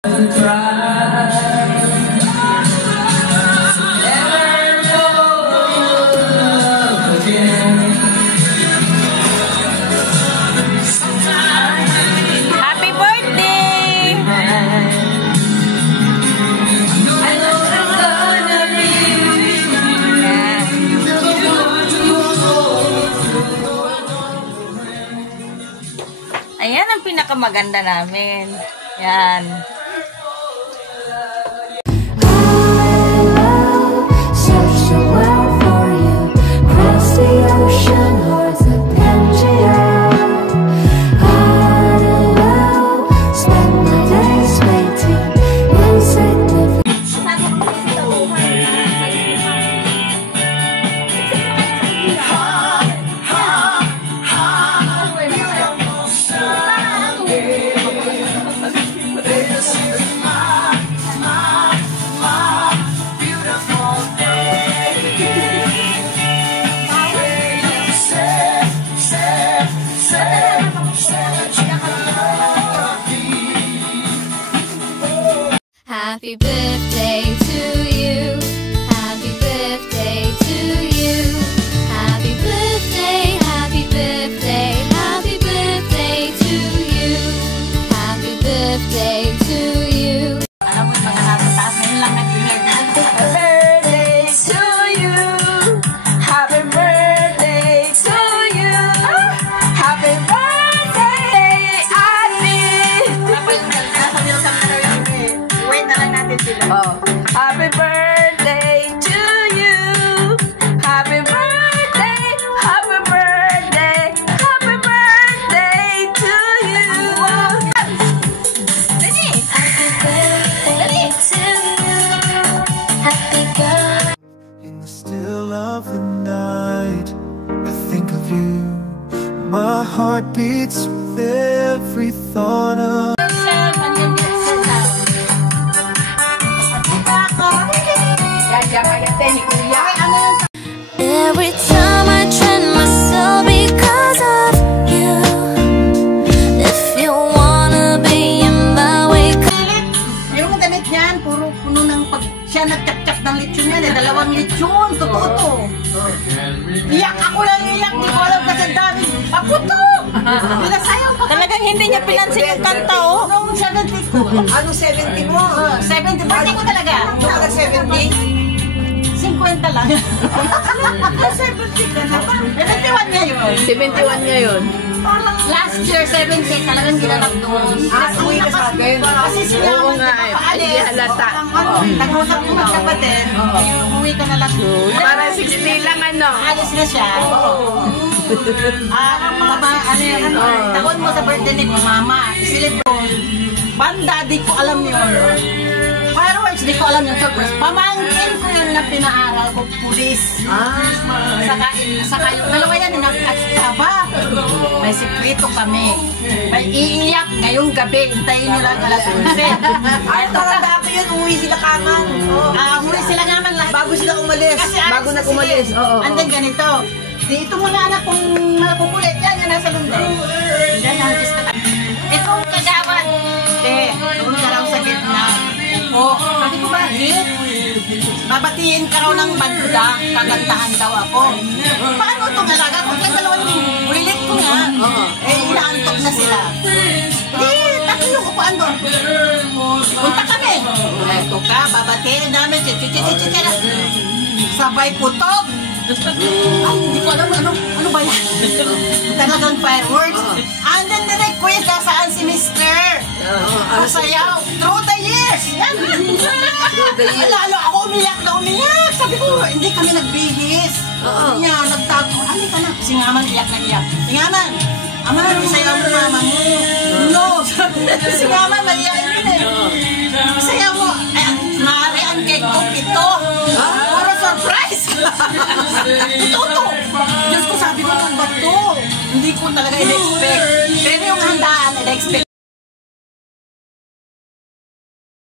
Ayan ang pinakamaganda namin. Yan. Happy birthday to you. Happy birthday to you. Happy birthday, happy birthday, happy birthday to you. Happy birthday to you. Alam mo, mga natataas na yun lang nag-ilag. Happy birthday to you. Happy birthday to you. Happy birthday, Ate. Wait na lang natin sila. Oh. Happy birthday to you. Happy birthday. Happy birthday. Happy birthday to you. Dali. Happy birthday to you. Happy birthday. In the still of the night, I think of you. My heart beats with every thought of. Every time I train myself because of you. If you wanna be in my way. Yung damit niyan, puro puno ng pag siya nagtap-tap ng lechon niya, dalawang lechon, totoo to. Iyak ako lang iyak, di ko alam kasi dami. Ako to! Pinasayaw pa. Talagang hindi niya pinansin yung kanta, oh. Noong 70 ko. Ano 70 mo? 70. Birthday ko talaga. Noong aga 70. 50 lang. 70 ka na pa. 71 niya yun. 71 niya yun. Last year, 70, talagang ginanap doon. Uwi ka sa akin. Kasi sila Oo nga eh. Hindi halata. Nag-usap ko magkapatid. Uwi ka na lang. Para 60 lang ano. Alis na siya. Mama, ano yun? Takon mo sa birthday ni mama. Isilip ko. Banda, di ko alam yun. Fireworks, di ko alam yun. Pamangkin ko yun na pinaaral ko, pulis. Saka yung dalawa yan, nakakasaba. May sikreto kami. May iiyak ngayong gabi. Hintayin nyo lang alas 11. Ay, talaga yun, umuwi sila kaman. Umuwi sila naman lahat. Bago sila umalis. Bago na umalis. And then ganito. Ito muna anak kung mapupulit. Yan, yan nasa lundo. Yan, nangis ka. Itong kagawan. Doon ka raw sa gitna. Sabi ko ba, babatiin ka raw ng banda, kagantahan daw ako. Paano itong alaga ko? Kaya dalawang wilit ko nga. Inaantok na sila. Tatlo yung upuan doon. Punta kami. Ito ka, babatiin namin. Sabay putok. Ay, hindi ko alam ano ba yan? Talagang fireworks. And then the request, saan si Mr. Pasayaw. Through the years. Yan. Lalo ako umiyak na umiyak. Sabi ko, hindi kami nagbihis. Niya, nagtago. Ano ka na? Si Ngaman, iyak na iyak. Si Ngaman, ama, isayaw mo mama mo. No. Si Ngaman, maliyain yun eh. Isayaw mo. Maaari ang cake ko, ito. Para surprise. Ito to. Diyos ko, sabi ko, ano ba to? Hindi ko talaga in-expect. Pero yung handaan, in-expect.